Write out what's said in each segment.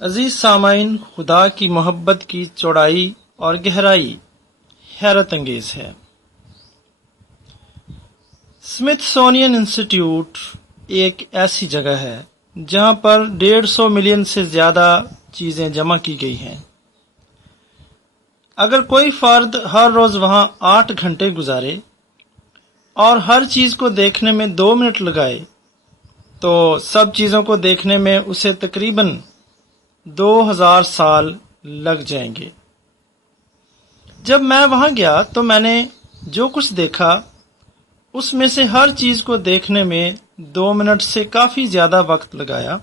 عزیز سامعین، خدا کی محبت کی چوڑائی اور گہرائی حیرت انگیز ہے۔ اسمتھسونین انسٹیٹیوٹ ایک ایسی جگہ ہے جہاں پر 150 ملین سے زیادہ چیزیں جمع کی گئی ہیں۔ اگر کوئی فرد ہر روز وہاں 8 گھنٹے گزارے اور ہر چیز کو دیکھنے میں 2 منٹ لگائے تو سب چیزوں کو دیکھنے میں اسے تقریباً 2000 سال لگ جائیں گے۔ جب میں وہاں گیا تو میں نے جو کچھ دیکھا اس میں سے ہر چیز کو دیکھنے میں 2 منٹ سے کافی زیادہ وقت لگایا،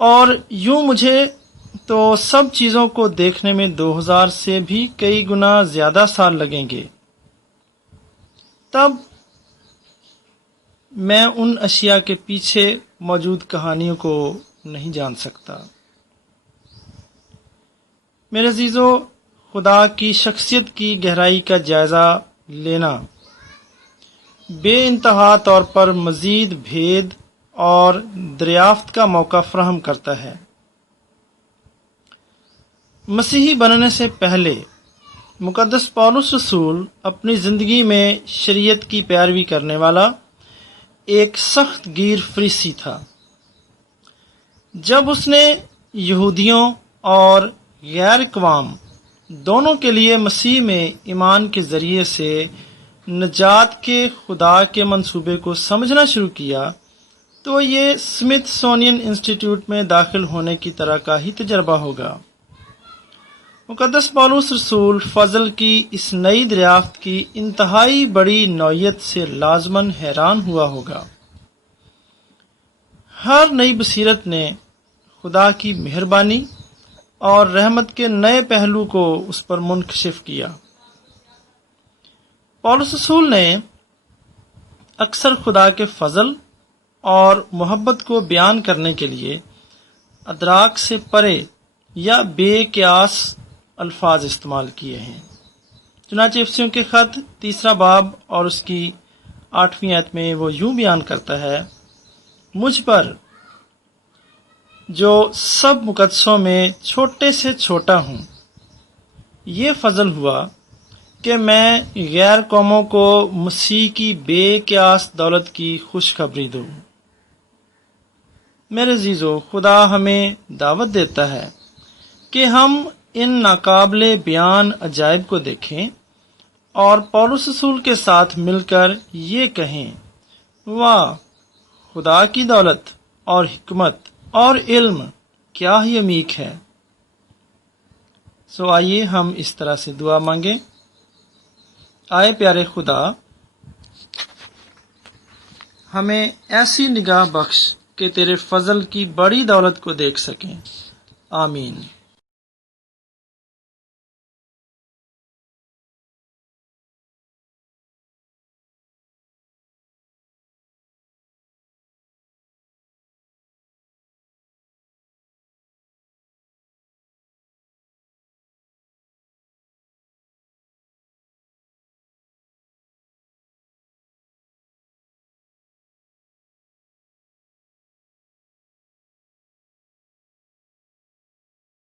اور یوں مجھے تو سب چیزوں کو دیکھنے میں 2000 سے بھی کئی گنا زیادہ سال لگیں گے۔ تب میں ان اشیاء کے پیچھے موجود کہانیوں کو نہیں جان سکتا۔ میرے عزیزو، خدا کی شخصیت کی گہرائی کا جائزہ لینا بے انتہا طور پر مزید بھید اور دریافت کا موقع فراہم کرتا ہے۔ مسیحی بننے سے پہلے مقدس پولس رسول اپنی زندگی میں شریعت کی پیروی کرنے والا ایک سخت گیر فریسی تھا۔ جب اس نے یہودیوں اور غیر اقوام دونوں کے لیے مسیح میں ایمان کے ذریعے سے نجات کے خدا کے منصوبے کو سمجھنا شروع کیا تو یہ اسمتھسونین انسٹیٹیوٹ میں داخل ہونے کی طرح کا ہی تجربہ ہوگا۔ مقدس پولس رسول فضل کی اس نئی دریافت کی انتہائی بڑی نوعیت سے لازماً حیران ہوا ہوگا۔ ہر نئی بصیرت نے خدا کی مہربانی اور رحمت کے نئے پہلو کو اس پر منکشف کیا۔ پولس رسول نے اکثر خدا کے فضل اور محبت کو بیان کرنے کے لیے ادراک سے پرے یا بے قیاس الفاظ استعمال کیے ہیں۔ چنانچہ افسیوں کے خط 3 باب اور اس کی 8ویں آیت میں وہ یوں بیان کرتا ہے: مجھ پر جو سب مقدسوں میں چھوٹے سے چھوٹا ہوں یہ فضل ہوا کہ میں غیر قوموں کو مسیح کی بے قیاس دولت کی خوشخبری دوں۔ میرے عزیزو، خدا ہمیں دعوت دیتا ہے کہ ہم ان ناقابل بیان عجائب کو دیکھیں اور پولس رسول کے ساتھ مل کر یہ کہیں: واہ، خدا کی دولت اور حکمت اور علم کیا ہی عمیق ہے۔ سو آئیے ہم اس طرح سے دعا مانگیں۔ آئے پیارے خدا، ہمیں ایسی نگاہ بخش کہ تیرے فضل کی بڑی دولت کو دیکھ سکیں۔ آمین۔